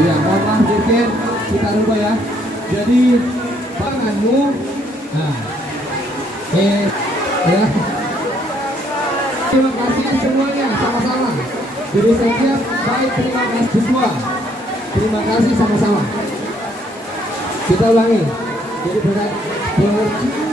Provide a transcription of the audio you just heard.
Iya, mohon maaf dikit, kita rubah ya. Jadi tanganmu, nah, ya. Terima kasih semuanya, sama-sama. Jadi setiap baik, terima kasih semua. Terima kasih sama-sama. Kita ulangi. Jadi berkata